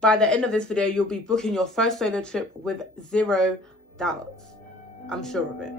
By the end of this video, you'll be booking your first solo trip with zero doubts. I'm sure of it.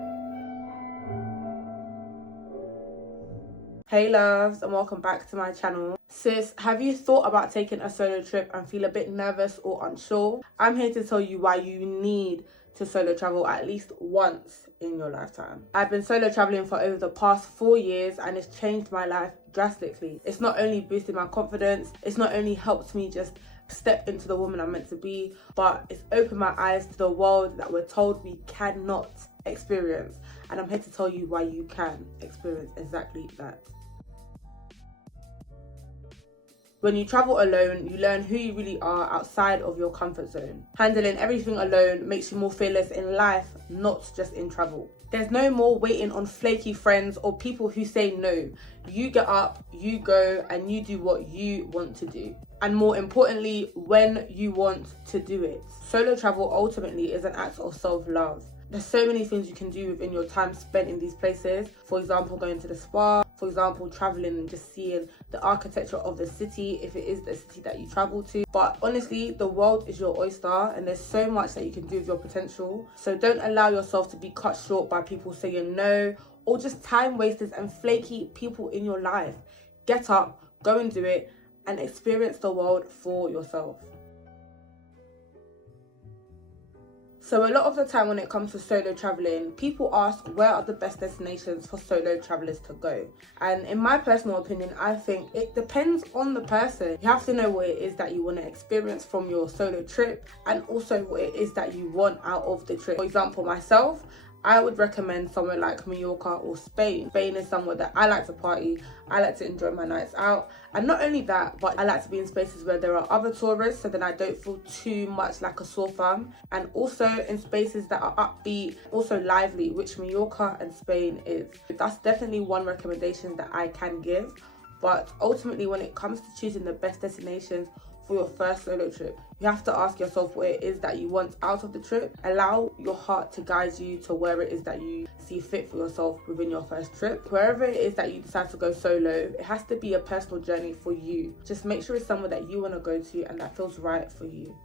Hey loves, and welcome back to my channel. Sis, have you thought about taking a solo trip and feel a bit nervous or unsure? I'm here to tell you why you need to solo travel at least once in your lifetime. I've been solo traveling for over the past 4 years and it's changed my life drastically. It's not only boosted my confidence, it's not only helped me just step into the woman I'm meant to be, but it's opened my eyes to the world that we're told we cannot experience. And I'm here to tell you why you can experience exactly that. When you travel alone, you learn who you really are outside of your comfort zone. Handling everything alone makes you more fearless in life, not just in travel. There's no more waiting on flaky friends or people who say no. You get up, you go, and you do what you want to do. And more importantly, when you want to do it. Solo travel ultimately is an act of self-love. There's so many things you can do within your time spent in these places. For example, going to the spa. For example, traveling and just seeing the architecture of the city, if it is the city that you travel to. But honestly, the world is your oyster and there's so much that you can do with your potential. So don't allow yourself to be cut short by people saying no or just time wasters and flaky people in your life. Get up, go and do it, and experience the world for yourself. So a lot of the time when it comes to solo traveling, people ask where are the best destinations for solo travelers to go. And in my personal opinion, I think it depends on the person. You have to know what it is that you want to experience from your solo trip and also what it is that you want out of the trip. For example, myself, I would recommend somewhere like Mallorca or Spain. Spain is somewhere that I like to party, I like to enjoy my nights out. And not only that, but I like to be in spaces where there are other tourists so then I don't feel too much like a sore thumb. And also in spaces that are upbeat, also lively, which Mallorca and Spain is. That's definitely one recommendation that I can give. But ultimately, when it comes to choosing the best destinations for your first solo trip, you have to ask yourself what it is that you want out of the trip. Allow your heart to guide you to where it is that you see fit for yourself within your first trip. Wherever it is that you decide to go solo, it has to be a personal journey for you. Just make sure it's somewhere that you want to go to and that feels right for you.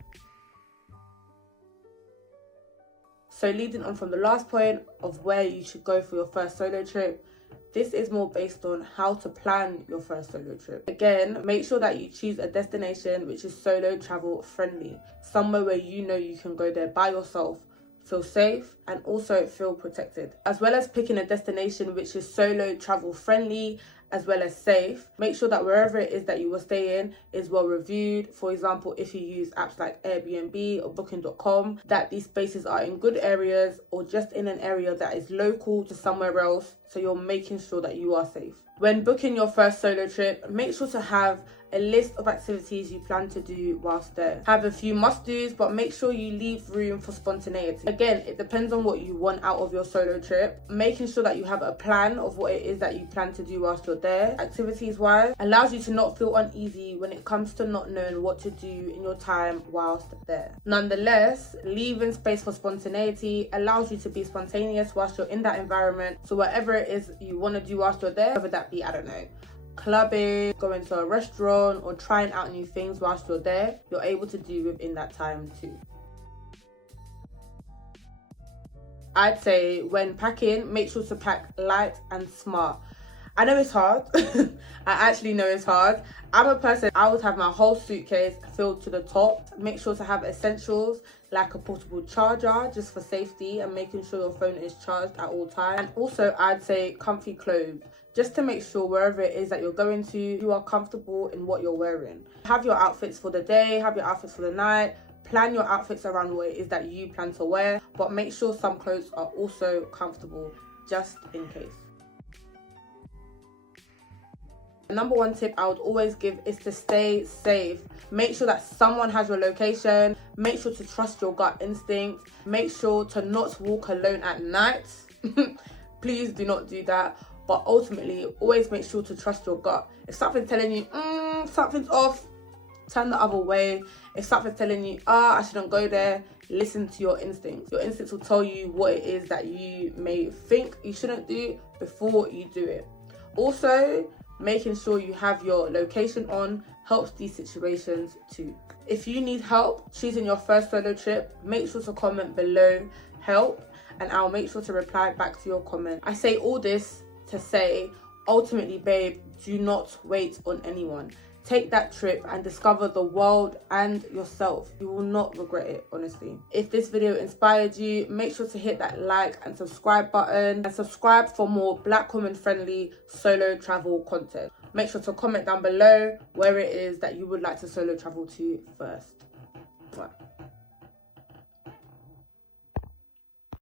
So leading on from the last point of where you should go for your first solo trip, this is more based on how to plan your first solo trip. Again, make sure that you choose a destination which is solo travel friendly. Somewhere where you know you can go there by yourself, feel safe and also feel protected. As well as picking a destination which is solo travel friendly as well as safe, make sure that wherever it is that you will stay in is well reviewed. For example, if you use apps like Airbnb or booking.com, that these spaces are in good areas or just in an area that is local to somewhere else, so you're making sure that you are safe. When booking your first solo trip, make sure to have a list of activities you plan to do whilst there. Have a few must-dos, but make sure you leave room for spontaneity. Again, it depends on what you want out of your solo trip. Making sure that you have a plan of what it is that you plan to do whilst you're there, activities-wise, allows you to not feel uneasy when it comes to not knowing what to do in your time whilst there. Nonetheless, leaving space for spontaneity allows you to be spontaneous whilst you're in that environment. So whatever it is you want to do whilst you're there, whether that be, I don't know, clubbing, going to a restaurant or trying out new things whilst you're there, you're able to do within that time too. I'd say when packing, make sure to pack light and smart. I know it's hard. I actually know it's hard. I'm a person, I would have my whole suitcase filled to the top. Make sure to have essentials like a portable charger just for safety and making sure your phone is charged at all times. And also I'd say comfy clothes, just to make sure wherever it is that you're going to, you are comfortable in what you're wearing. Have your outfits for the day, have your outfits for the night. Plan your outfits around what it is that you plan to wear, but make sure some clothes are also comfortable just in case. The number one tip I would always give is to stay safe. Make sure that someone has your location. Make sure to trust your gut instinct. Make sure to not walk alone at night. Please do not do that. But ultimately, always make sure to trust your gut. If something's telling you, something's off, turn the other way. If something's telling you, I shouldn't go there, listen to your instincts. Your instincts will tell you what it is that you may think you shouldn't do before you do it. Also, making sure you have your location on, helps these situations too. If you need help choosing your first solo trip, make sure to comment below help, and I'll make sure to reply back to your comment. I say all this to say, ultimately, babe, do not wait on anyone. Take that trip and discover the world and yourself. You will not regret it, honestly. If this video inspired you, make sure to hit that like and subscribe button, and subscribe for more Black woman friendly solo travel content. Make sure to comment down below where it is that you would like to solo travel to first. Right.